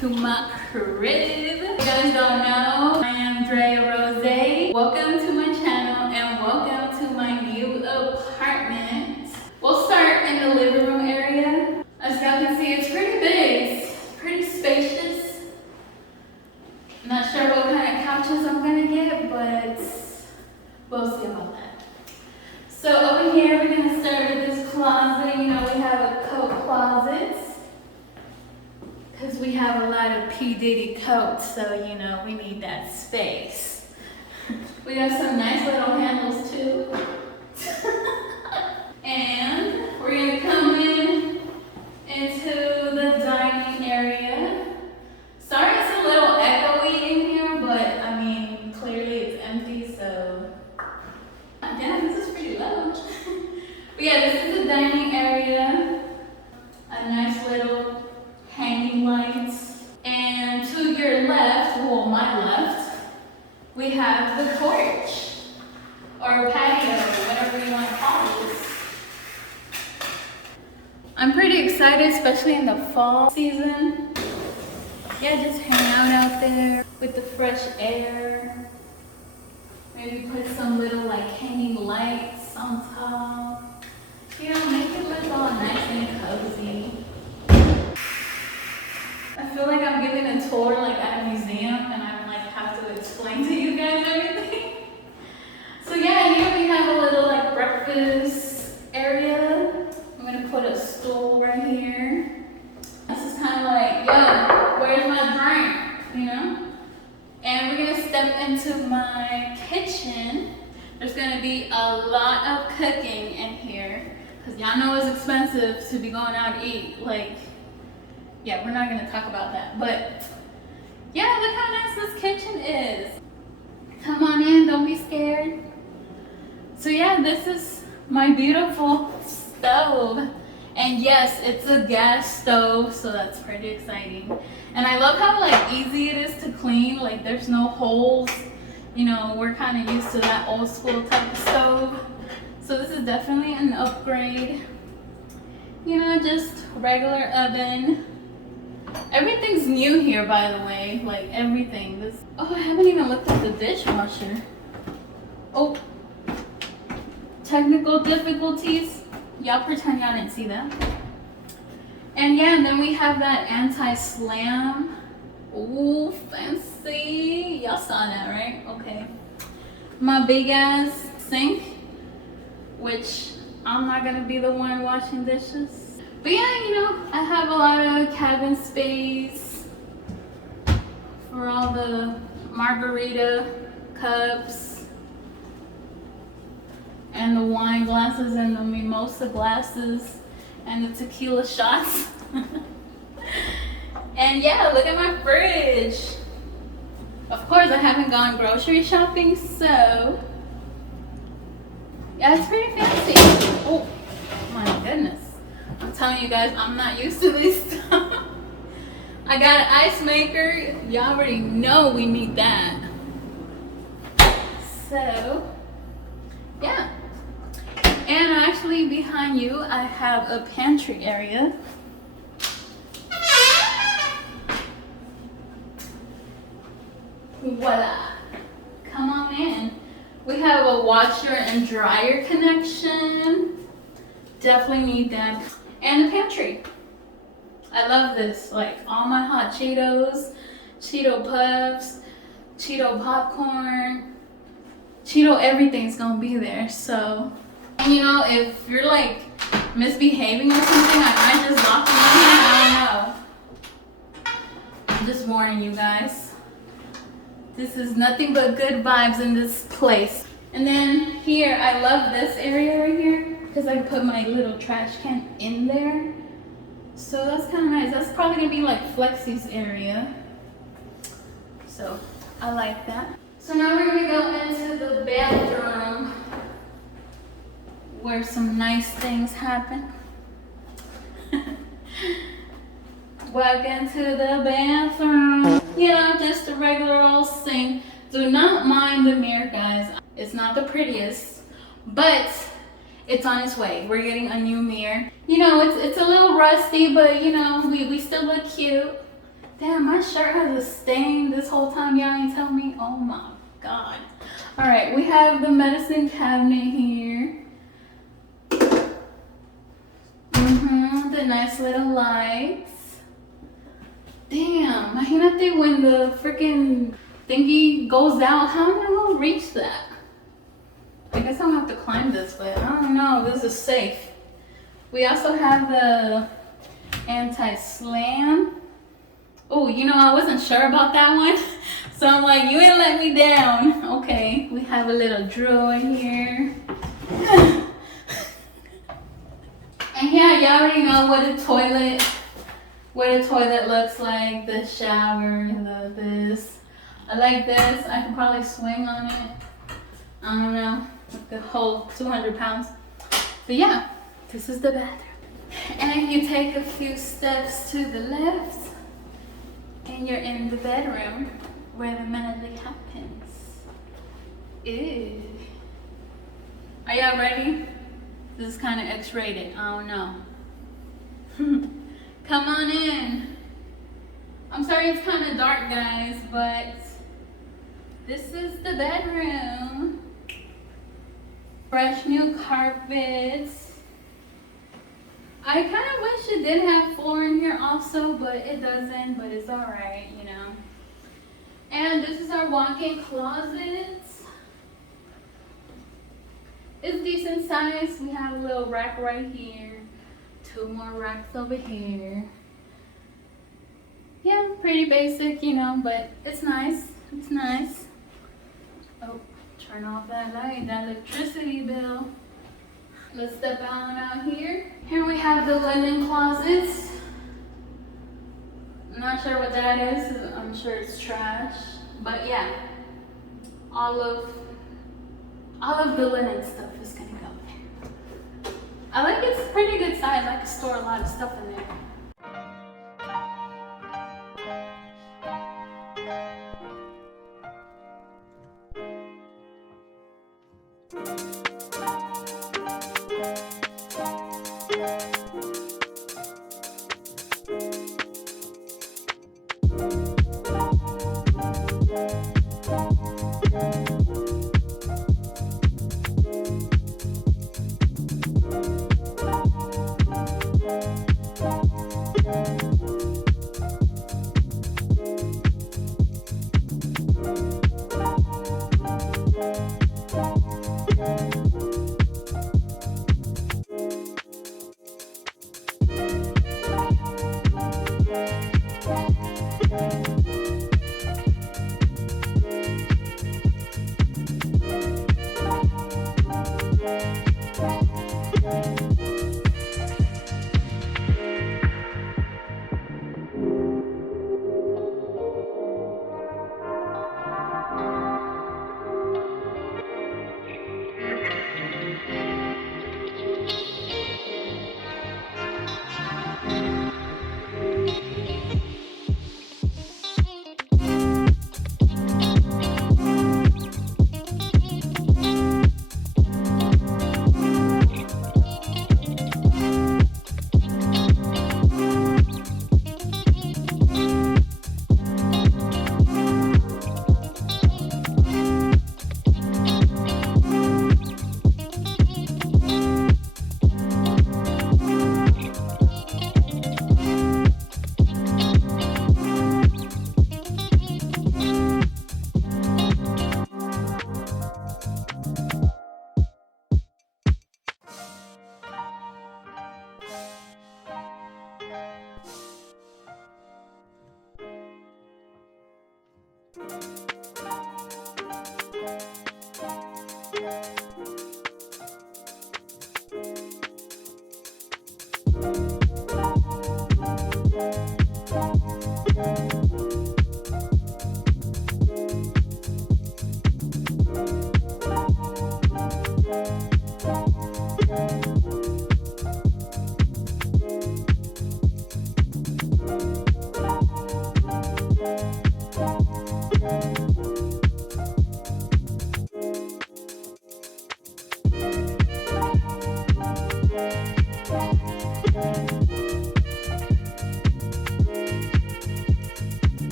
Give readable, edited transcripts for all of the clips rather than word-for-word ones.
to my crib. If you guys don't know, I am Drea Rozayyy. Welcome to my channel and welcome to my new apartment. We'll start in the living room area. As y'all can see, it's pretty big. It's pretty spacious. I'm not sure what kind of couches I'm gonna get, but we'll see about that. So over here, we're gonna start with this closet. You know, we have a coat closet because we have a lot of P. Diddy coats, so you know, we need that space. We have some nice little handles too. And we're gonna come into the dining area. Sorry it's a little echoey in here, but I mean, clearly it's empty, so yeah, this is pretty low. But yeah, this is the dining area. A nice little hanging lights. And to your left, well, my left, we have the porch or patio, whatever you want to call this. I'm pretty excited, especially in the fall season. Yeah, just hang out there with the fresh air. Maybe put some little like hanging lights on top. You know, make it look all nice and cozy. I feel like I'm giving a tour like at a museum and I like have to explain to you guys everything. So yeah, here we have a little like breakfast area. I'm gonna put a stool right here. This is kind of like, yo, where's my drink? You know? And we're gonna step into my kitchen. There's gonna be a lot of cooking in here because y'all know it's expensive to be going out to eat. Like, yeah, we're not gonna talk about that, but yeah, look how nice this kitchen is. Come on in, don't be scared. So yeah, this is my beautiful stove. And yes, it's a gas stove, so that's pretty exciting. And I love how like easy it is to clean, like there's no holes. You know, we're kind of used to that old school type of stove. So this is definitely an upgrade. You know, just regular oven. Everything's new here, by the way, like everything. Oh, I haven't even looked at the dishwasher. Oh, technical difficulties. Y'all pretend y'all didn't see that. And yeah, and then we have that anti-slam. Ooh, fancy. Y'all saw that, right? Okay. My big ass sink, which I'm not gonna be the one washing dishes. But yeah, you know, I have a lot of cabin space for all the margarita cups and the wine glasses and the mimosa glasses and the tequila shots. And yeah, look at my fridge. Of course, I haven't gone grocery shopping, so yeah, it's pretty fancy. Oh my goodness. I'm telling you guys, I'm not used to this stuff. I got an ice maker. Y'all already know we need that. So, yeah. And actually behind you, I have a pantry area. Voila. Come on in. We have a washer and dryer connection. Definitely need that. And the pantry. I love this. Like all my hot Cheetos, Cheeto Puffs, Cheeto Popcorn, Cheeto everything's gonna be there. So, and you know, if you're like misbehaving or something, I might just lock you in. I don't know. I'm just warning you guys. This is nothing but good vibes in this place. And then here, I love this area right here because I put my little trash can in there. So that's kind of nice. That's probably gonna be like Flexi's area. So I like that. So now we're gonna go into the bathroom where some nice things happen. Walk into the bathroom. You know, just a regular old sink. Do not mind the mirror, guys. It's not the prettiest, but it's on its way. We're getting a new mirror. You know, it's a little rusty, but you know, we still look cute. Damn, my shirt has a stain this whole time. Y'all ain't tell me. Oh my God. All right, we have the medicine cabinet here. The nice little lights. Damn, imagínate when the freaking thingy goes out. How am I gonna reach that? I guess I'll have to climb this, but I don't know. This is safe. We also have the anti-slam. Oh, you know, I wasn't sure about that one. So I'm like, you ain't let me down. Okay, we have a little drawer here. And yeah, y'all already know what the toilet looks like, the shower, this. I like this. I can probably swing on it. I don't know, the whole 200 pounds. But yeah, this is the bathroom. And you take a few steps to the left, and you're in the bedroom where the magic happens. Ew. Are y'all ready? This is kind of X-rated. I don't know. Come on in. I'm sorry it's kind of dark, guys, but this is the bedroom. Fresh new carpets. I kind of wish it did have floor in here also, but it doesn't, but it's all right, you know. And this is our walk-in closet. It's decent size. We have a little rack right here. 2 more racks over here. Yeah, pretty basic, you know, but it's nice. It's nice. Oh, turn off that light, that electricity bill. Let's step out here. Here we have the linen closets. I'm not sure what that is. I'm sure it's trash. But yeah, all of the linen stuff is gonna go there. I like it's pretty good size. I can store a lot of stuff in there.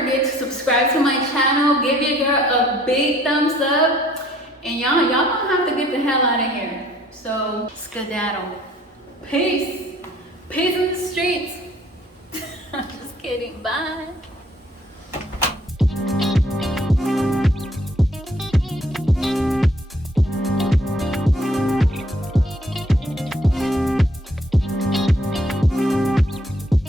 forget to subscribe to my channel. Give your girl a big thumbs up. And y'all gonna have to get the hell out of here. So, skedaddle. Peace. Peace in the streets. I'm just kidding. Bye.